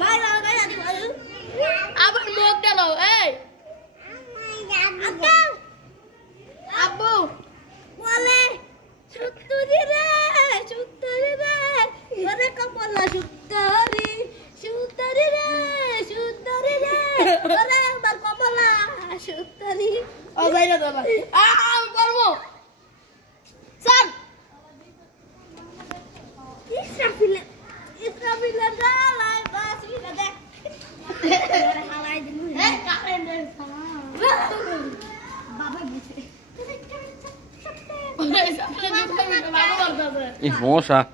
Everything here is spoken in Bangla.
ভাই লাগাই আদি ভাই আবার মুখ গেল এই আব্বু বলে সুত্তরি রে ওরে কমলা সুত্তরি রে ওরে আমার কমলা সুত্তরি ও ভাই না দাদা আমি পারবো স্যার ইসরাফিল দালাই বাসি না দেখ হালাই দিন হে কারেন দে বাবা গেছে Ich mosa.